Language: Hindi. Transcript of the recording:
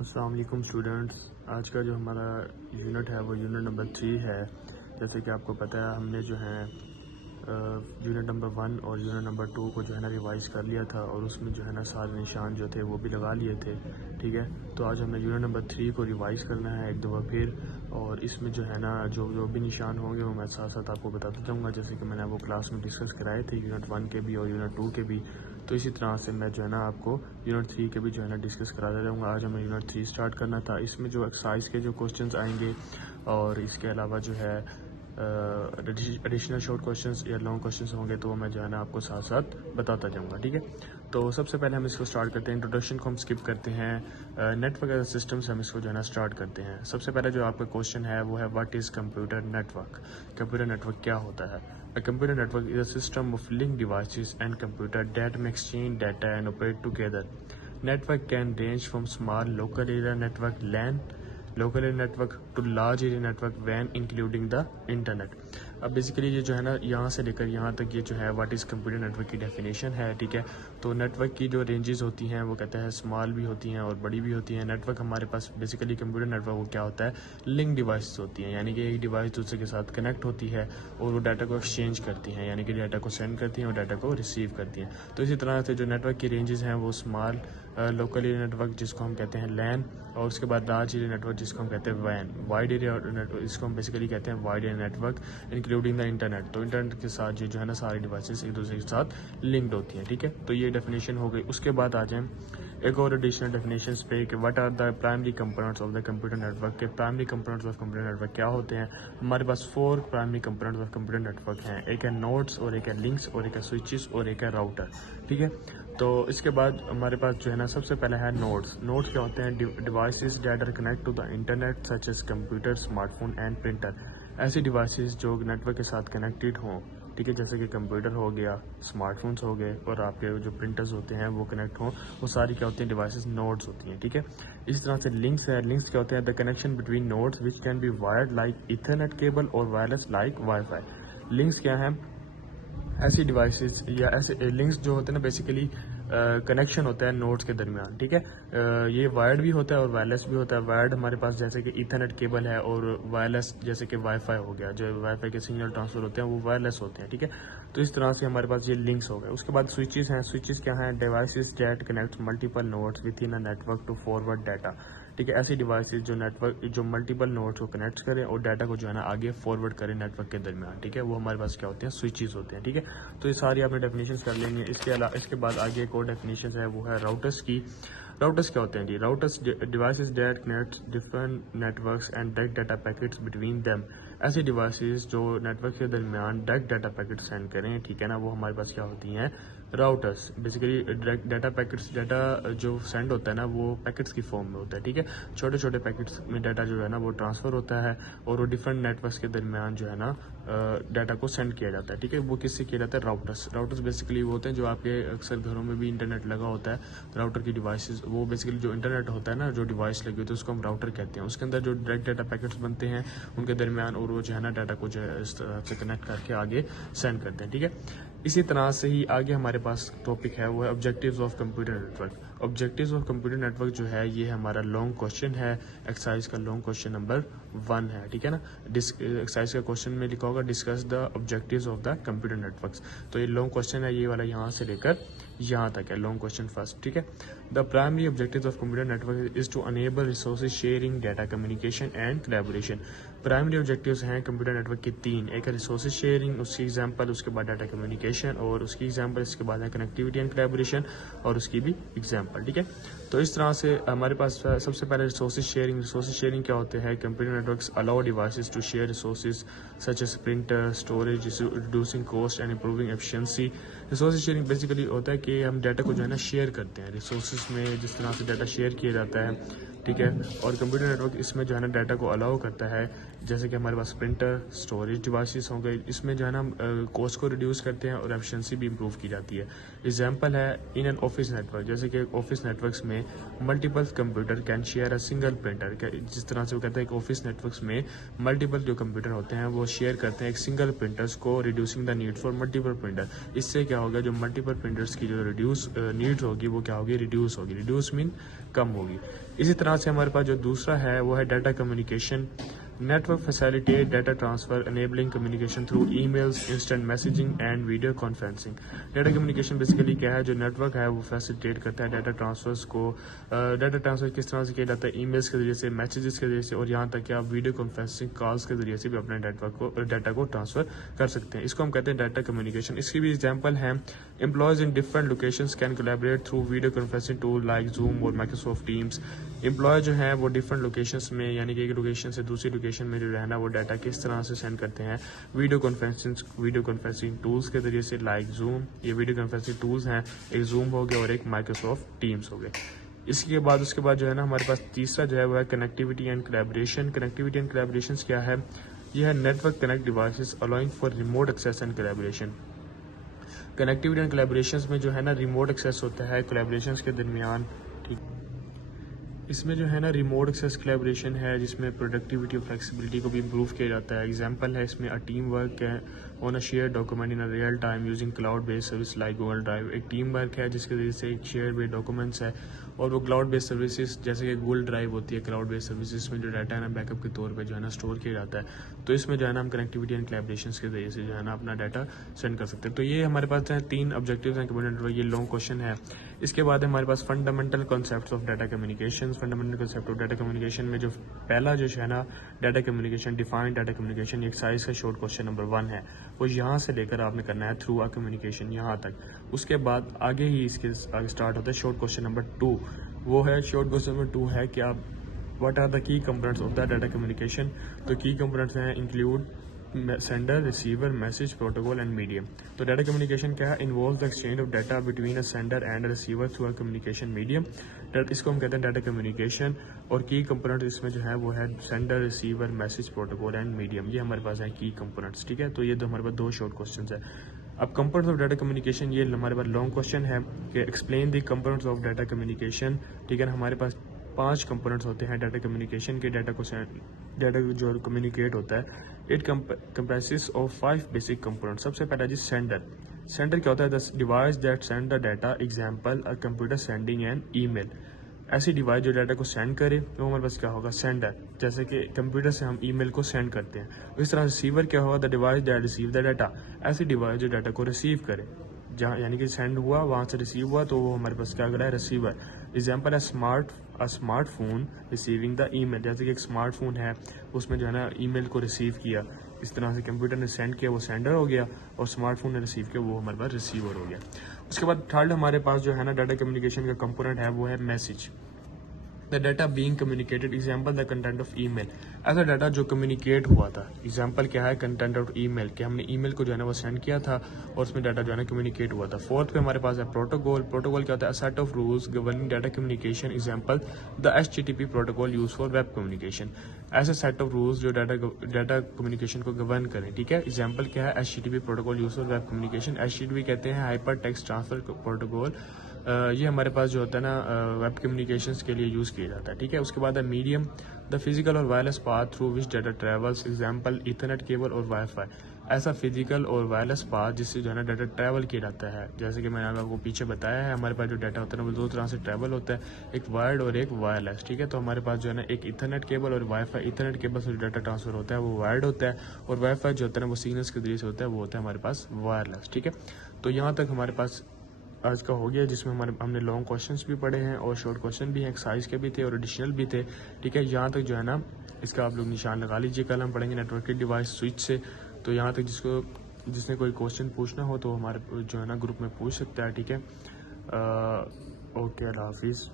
अस्सलाम वालेकुम स्टूडेंट्स। आज का जो हमारा यूनिट है वो यूनिट नंबर 3 है। जैसे कि आपको पता है हमने जो है यूनिट नंबर 1 और यूनिट नंबर 2 को जो है ना रिवाइज कर लिया था और उसमें जो है ना सारे निशान जो थे वो भी लगा लिए थे। ठीक है, तो आज हमने यूनिट नंबर 3 को रिवाइज करना है एक दफ़ा फिर, और इसमें जो है ना जो जो भी निशान होंगे वो मैं साथ साथ आपको बताता जाऊँगा, जैसे कि मैंने वो क्लास में डिस्कस कराए थे यूनिट 1 के भी और यूनिट 2 के भी। तो इसी तरह से मैं जो है ना आपको यूनिट 3 के भी जो है ना डिस्कस कराता जाऊँगा। आज हमें यूनिट 3 स्टार्ट करना था। इसमें जो एक्सरसाइज के जो क्वेश्चंस आएंगे और इसके अलावा जो है एडिशनल शॉर्ट क्वेश्चंस या लॉन्ग क्वेश्चंस होंगे तो मैं जो है ना आपको साथ साथ बताता जाऊँगा। ठीक है, तो सबसे पहले हम इसको स्टार्ट करते हैं। इंट्रोडक्शन को हम स्किप करते हैं। नेटवर्क एज सिस्टम से हम इसको जो है ना स्टार्ट करते हैं। सबसे पहले जो आपका क्वेश्चन है वो है what is computer network. Computer network क्या होता है? A computer network is a system of linked devices and computer that may exchange data and operate together. Network can range from small local area network LAN local area network to large area network WAN including the internet. अब बेसिकली ये जो है ना यहाँ से लेकर यहाँ तक ये जो है व्हाट इज़ कंप्यूटर नेटवर्क की डेफिनेशन है। ठीक है, तो नेटवर्क की जो रेंजेस होती हैं वो कहते हैं स्मॉल भी होती हैं और बड़ी भी होती हैं। नेटवर्क हमारे पास बेसिकली कंप्यूटर नेटवर्क वो क्या होता है, लिंक डिवाइस होती हैं, यानी कि एक डिवाइस दूसरे के साथ कनेक्ट होती है और वो डाटा को एक्सचेंज करती हैं, यानी कि डाटा को सेंड करती हैं और डाटा को रिसीव करती हैं। तो इसी तरह से जो नेटवर्क की रेंजेस हैं वो स्मॉल लोकल एरिया नेटवर्क जिसको हम कहते हैं लैन, और उसके बाद लार्ज एरिया नेटवर्क जिसको हम कहते हैं वैन, वाइड एरिया नेटवर्क इसको हम बेसिकली कहते हैं wide area network including the internet. तो इंटरनेट के साथ ये जो है ना सारी डिवाइसेस एक दूसरे के साथ लिंक्ड होती हैं। ठीक है, तो ये डेफिनेशन हो गई। उसके बाद आ जाएं एक और एडिशनल डेफिनेशन पे कि what are the primary components of the computer network के primary components of computer network क्या होते हैं। हमारे पास 4 primary components of computer network हैं। एक है नोड्स और एक है लिंक्स और एक है स्विचेस और एक है राउटर। ठीक है, तो इसके बाद हमारे पास जो है ना सबसे पहले है नोड्स। नोड्स क्या होते हैं? Devices that are connect to the internet such as computer, smartphone and printer. ऐसी डिवाइसेस जो नेटवर्क के साथ कनेक्टेड हों, ठीक है, जैसे कि कंप्यूटर हो गया, स्मार्टफोन्स हो गए और आपके जो प्रिंटर्स होते हैं वो कनेक्ट हों, वो सारी क्या होती हैं, डिवाइसेस नोड्स होती हैं। ठीक है, इसी तरह से लिंक्स है। लिंक्स क्या होते हैं? The connection between nodes which can be wired like Ethernet cable और वायरलेस लाइक वाईफाई। लिंक्स क्या है? ऐसी डिवाइसेस या ऐसे लिंक्स जो होते हैं ना बेसिकली कनेक्शन होता है नोड्स के दरमियान। ठीक है, ये वायर्ड भी होता है और वायरलेस भी होता है। वायर्ड हमारे पास जैसे कि ईथरनेट केबल है और वायरलेस जैसे कि वाईफाई हो गया, जो वाईफाई के सिग्नल ट्रांसफर होते हैं वो वायरलेस होते हैं। ठीक है, तो इस तरह से हमारे पास ये लिंक्स हो गए। उसके बाद स्विचेस हैं। स्विचेस क्या हैं? Devices that connect multiple nodes within a network to forward data. ठीक है, ऐसी डिवाइसेस जो नेटवर्क जो मल्टीपल नोड्स को कनेक्ट करें और डाटा को जो है ना आगे फॉरवर्ड करें नेटवर्क के दरमियान। ठीक है, वो हमारे पास क्या होते हैं? स्विचेस होते हैं। ठीक है, तो ये सारी आपने डेफिनेशन कर लेंगे। इसके बाद आगे एक और डेफिनेशन है वो है राउटर्स की। राउटर्स क्या होते हैं जी? Routers devices that connect different networks and direct data packets between them. ऐसी डिवाइसेस जो नेटवर्क के दरमियान डायरेक्ट डाटा पैकेट सेंड करें, ठीक है ना, वो हमारे पास क्या होती हैं? Routers. Basically direct data packets, data जो सेंड होता है ना वो पैकेट्स की फॉर्म में होता है। ठीक है, छोटे छोटे पैकेट्स में डाटा जो है ना वो ट्रांसफर होता है और वो डिफरेंट नेटवर्क्स के दरमियान जो है ना डाटा को सेंड किया जाता है। ठीक है, वो किससे किया जाता है? राउटर्स। राउटर्स बेसिकली वो होते हैं जो आपके अक्सर घरों में भी इंटरनेट लगा होता है। राउटर की डिवाइसेस, वो बेसिकली जो इंटरनेट होता है ना, जो डिवाइस लगी होती है उसको हम राउटर कहते हैं। उसके अंदर जो डायरेक्ट डाटा पैकेट्स बनते हैं उनके दरमियान, और वो जो है ना डाटा को जो है इस तरह से कनेक्ट करके आगे सेंड करते हैं। ठीक है, इसी तरह से ही आगे हमारे पास टॉपिक है वो है objectives of computer network. Objectives of computer network जो है ये हमारा लॉन्ग क्वेश्चन है। एक्सरसाइज का लॉन्ग क्वेश्चन नंबर 1 है। ठीक है ना, एक्सरसाइज का क्वेश्चन में लिखा होगा discuss the objectives of the computer networks. तो ये लॉन्ग क्वेश्चन है, ये वाला यहाँ से लेकर यहाँ तक है लॉन्ग क्वेश्चन फर्स्ट। ठीक है, the primary objectives of computer network is to enable resources sharing, data communication and collaboration. Primary objectives हैं कंप्यूटर नेटवर्क के 3। एक है रिसोर्सेज शेयरिंग, उसकी एग्जांपल, उसके बाद डाटा कम्युनिकेशन और उसकी एग्जांपल, इसके बाद है कनेक्टिविटी एंड कोलैबोरेशन और उसकी भी एग्जांपल। ठीक है, तो इस तरह से हमारे पास सबसे पहले रिसोर्सेज शेयरिंग। रिसोर्सेज शेयरिंग क्या होते हैं? Computer networks allow devices to share resources such as printer, storage, reducing cost and improving efficiency. Resources sharing basically होता है कि हम डाटा को जो है ना शेयर करते हैं रिसोर्सेज में, जिस तरह से डाटा शेयर किया जाता है। ठीक है, और कंप्यूटर नेटवर्क इसमें जो है ना डाटा को अलाउ करता है, जैसे कि हमारे पास प्रिंटर, स्टोरेज डिवाइसेस हो गए, इसमें जो है ना कॉस्ट को रिड्यूस करते हैं और एफिशिएंसी भी इंप्रूव की जाती है। एग्जांपल है इन एन ऑफिस नेटवर्क, जैसे कि ऑफिस नेटवर्क्स में multiple computer can share a single printer. जिस तरह से वो कहते हैं कि ऑफिस नेटवर्क्स में मल्टीपल जो कंप्यूटर होते हैं वो शेयर करते हैं एक सिंगल प्रिंटर्स को, reducing the need for multiple printer. इससे क्या होगा, जो मल्टीपल प्रिंटर्स की जो रिड्यूस नीड होगी वो क्या होगी? रिड्यूस होगी। रिड्यूस मीन कम होगी। इसी तरह तरह से हमारे पास जो दूसरा है वो है data communication. Network facilitate data transfer enabling communication through emails, instant messaging and video conferencing. Data communication basically क्या है, जो नेटवर्क है वो फैसिलिटेट करता है डाटा ट्रांसफर्स को। डाटा ट्रांसफर किस तरह से किया जाता है, ईमेल्स के जरिए से, मैसेजेस के जरिए से, और यहाँ तक कि आप वीडियो कॉन्फ्रेंसिंग कॉल्स के जरिए से भी अपने डाटा को ट्रांसफर कर सकते हैं। इसको हम कहते हैं डाटा कम्युनिकेशन। इसकी भी एग्जाम्पल है, employees in different locations can collaborate through video conferencing tool like zoom और माइक्रोसॉफ्ट टीम्स। एम्प्लॉय जो है वो डिफरेंट लोकेशंस में, यानी कि एक लोकेशन से दूसरी लोकेशन में जो रहना वो डाटा किस तरह से सेंड करते हैं वीडियो कॉन्फ्रेंसिंग टूल्स के जरिए से, लाइक जूम। ये वीडियो कॉन्फ्रेंसिंग टूल्स हैं, एक जूम हो गया और एक माइक्रोसॉफ्ट टीम्स हो गए। उसके बाद जो है ना हमारे पास तीसरा जो है वो है connectivity and collaboration. Connectivity and collaboration क्या है, यह है network connect devices allowing for remote access and collaboration. Connectivity and collaboration में जो है ना रिमोट एक्सेस होता है कोलैबोरेशन के दरमियान, ठीक। इसमें जो है ना रिमोट एक्सेस कोलैबोरेशन है जिसमें प्रोडक्टिविटी और फ्लेक्सिबिलिटी को भी इम्प्रूव किया जाता है। एग्जांपल है इसमें, अ टीम वर्क है on a share document in a real time using cloud based service like Google drive. एक टीम वर्क है जिसके वजह से एक शेयर बेस्ड डॉक्यूमेंट्स है और वो क्लाउड बेस्ड सर्विसेज जैसे कि गूगल ड्राइव होती है, क्लाउड बेस्ड सर्विसेज में जो डाटा है ना बैकअप के तौर पे जो है ना स्टोर किया जाता है। तो इसमें जो है ना हम कनेक्टिविटी एंड कोलैबोरेशन के जरिए से जो है ना अपना डाटा सेंड कर सकते हैं। तो ये हमारे पास है 3 ऑब्जेक्टिव्स हैं कंप्यूटर, ये लॉन्ग क्वेश्चन है। इसके बाद हमारे पास fundamental concepts of data communication. Fundamental concept of data communication में जो पहला जो है ना data communication, defined data communication, exercise का शॉर्ट क्वेश्चन नंबर 1 है, वो यहाँ से लेकर आपने करना है थ्रू आ कम्युनिकेशन यहाँ तक। उसके बाद आगे ही इसके आगे स्टार्ट होता है शॉर्ट क्वेश्चन नंबर 2। वो है शॉर्ट क्वेश्चन नंबर 2 है कि आप what are the key components of the data communication. तो की कंपोनेंट्स हैं include sender, receiver, message, protocol and medium. तो डाटा कम्युनिकेशन क्या है, involve the exchange of data between a sender and receiver through a communication medium. इसको हम कहते हैं डाटा कम्युनिकेशन। और की कंपोनेंट इसमें जो है वो है sender, receiver, message, protocol and medium. ये हमारे पास है की कंपोनेंट्स, ठीक है। तो ये हमारे पास 2 शॉर्ट क्वेश्चन है। अब कंपोनेंट्स ऑफ डाटा कम्युनिकेशन, ये हमारे पास लॉन्ग क्वेश्चन है कि explain the components of data communication, ठीक है। हमारे पास 5 कंपोनेंट्स होते हैं डाटा कम्युनिकेशन के। डाटा जो कम्युनिकेट होता है, it comprises of 5 basic components. सबसे पहला जी सेंडर। सेंडर क्या होता है, the device that send the data, example a computer sending an email. ऐसी डिवाइस जो डाटा को सेंड करे तो हमारे पास क्या होगा, सेंडर। जैसे कि कंप्यूटर से हम ईमेल को सेंड करते हैं, इस तरह रिसीवर क्या होगा, the device that receive the data. ऐसी डिवाइस जो डाटा को रिसीव करे, जहाँ यानी कि सेंड हुआ वहाँ से रिसीव हुआ तो वो हमारे पास क्या कर रहा है, रिसीवर। एग्जाम्पल है स्मार्टफोन रिसीविंग द ईमेल। जैसे कि एक स्मार्टफोन है उसमें जो है ना ईमेल को रिसीव किया, इस तरह से कंप्यूटर ने सेंड किया वो सेंडर हो गया और स्मार्टफोन ने रिसीव किया वो हमारे पास रिसीवर हो गया। उसके बाद थर्ड हमारे पास जो है ना डाटा कम्युनिकेशन का कंपोनेंट है वो है message. The data being communicated, example the content of email. ऐसा डाटा जो कम्युनिकेट हुआ था, एग्जाम्पल क्या है, कंटेंट ऑफ ईमेल, कि हमने ईमेल को जो है ना वो सेंड किया था और उसमें डाटा जो है ना कम्युनिकेट हुआ था। फोर्थ पे हमारे पास है प्रोटोकॉल। प्रोटोकॉल क्या होता है, set of rules governing data communication, example the HTTP protocol use for web communication. ऐसे सेट ऑफ रूल्स जो डाटा कम्युनिकेशन को गवर्न करें, ठीक है। एग्जाम्पल क्या है, HTTP protocol use for web communication. HTTP कहते हैं हाइपर टेक्स्ट ट्रांसफर प्रोटोकॉल। ये हमारे पास जो होता है ना वेब कम्युनिकेशंस के लिए यूज़ किया जाता है, ठीक है। उसके बाद है मीडियम, द फिजिकल और wireless path through which data travels, example Ethernet cable और वाईफाई। ऐसा फिजिकल और वायरलेस पाथ जिससे जो है ना डाटा ट्रैवल किया जाता है। जैसे कि मैंने आपको पीछे बताया है, हमारे पास जो डाटा होता है ना वो 2 तरह से ट्रैवल होता है, एक वायर्ड और एक वायरलेस, ठीक है। तो हमारे पास जो है ना एक ईथरनेट केबल और वाईफाई। ईथरनेट केबल से जो डाटा ट्रांसफर होता है वो वायर्ड होता है और वाईफाई जो होता है ना वो सिग्नल्स के जरिए से होता है, वो होता है हमारे पास वायरलेस, ठीक है। तो यहाँ तक हमारे पास आज का हो गया, जिसमें हमने लॉन्ग क्वेश्चंस भी पढ़े हैं और शॉर्ट क्वेश्चन भी हैं, एक्सरसाइज के भी थे और एडिशनल भी थे, ठीक है। यहाँ तक जो है ना इसका आप लोग निशान लगा लीजिए। कल हम पढ़ेंगे नेटवर्क डिवाइस स्विच से। तो यहाँ तक जिसने कोई क्वेश्चन पूछना हो तो हमारे जो है ना ग्रुप में पूछ सकता है, ठीक है। ओके, अल्लाह हाफिज़।